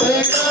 Krishna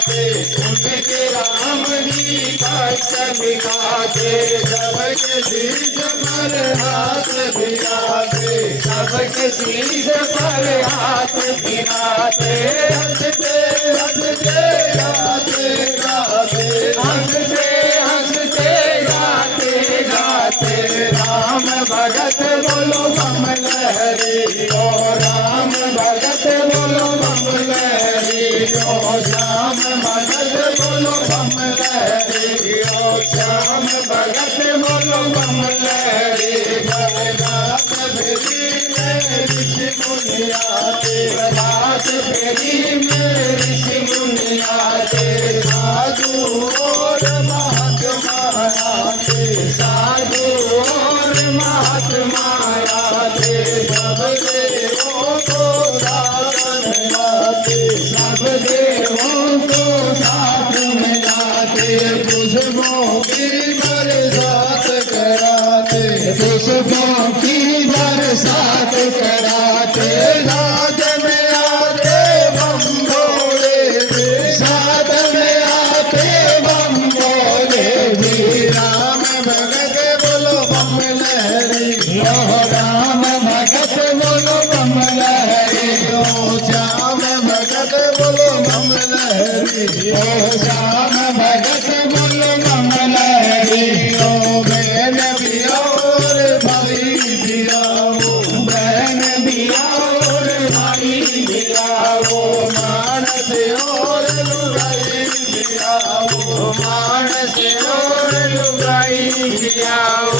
गाते, उनके राम जी भक्त दिखाते, सबके शीश पर हाथ गिराते, सबके शीश पर हाथ गिराते, हंसते हंसते गाते गाते, हंसते हंसते गाते गाते, राम भगत बोलो बम लहरी, ओ राम भगत बोलो बम लहरी, ओ श्याम भगत बोलो बम लहरी, ओ श्याम भगत बोलो बम लहरी, प्रभात फेरी में ऋषि मुनि आते, प्रभात फेरी में ऋषि मुनि आते, साधु और महात्मा आते, साधु और महात्मा आते, सब देवों को साथ मिलाते, सब देवों को साथ मिलाते, खुशबुओं की बरसात कराते, खुशबुओं की बरसात कराते, राज में आते बम भोले, साथ में आते बम भोले, राम भगत बोलो बम लहरी, ओ राम भगत बोलो बम लहरी, ओ श्याम भगत बोलो बम लहरी, ओ श्याम भगत बोलो बम लहरी, ओ बहन भी और भाई भी आओ, बहन भी और भाई भी आओ, मानस और लुगाई भी आओ, मानस और लुगाई भी आओ,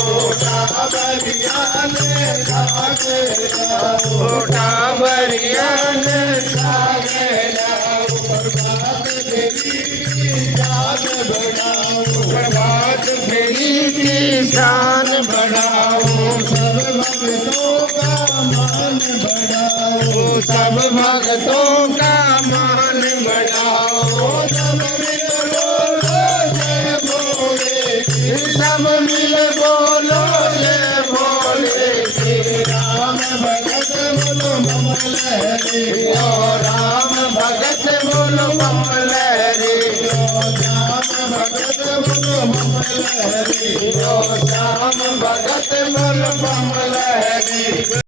टाबरिया ने सागे लाओ, टाबरिया ने सागे लाओ, प्रभात फेरी की शान बढ़ाओ, प्रभात फेरी की शान बढ़ाओ, सब भक्तों का मान बढ़ाओ, सब भक्तों का मान बढ़ाओ, सब मिल बोलो जय भोले, सब मिल बोलो जय भोले, राम भगत बोलो बम लहरी, ओ राम भगत बोलो बम लहरी, ओ श्याम भगत बोलो बम लहरी, ओ श्याम भगत बोलो बम लहरी।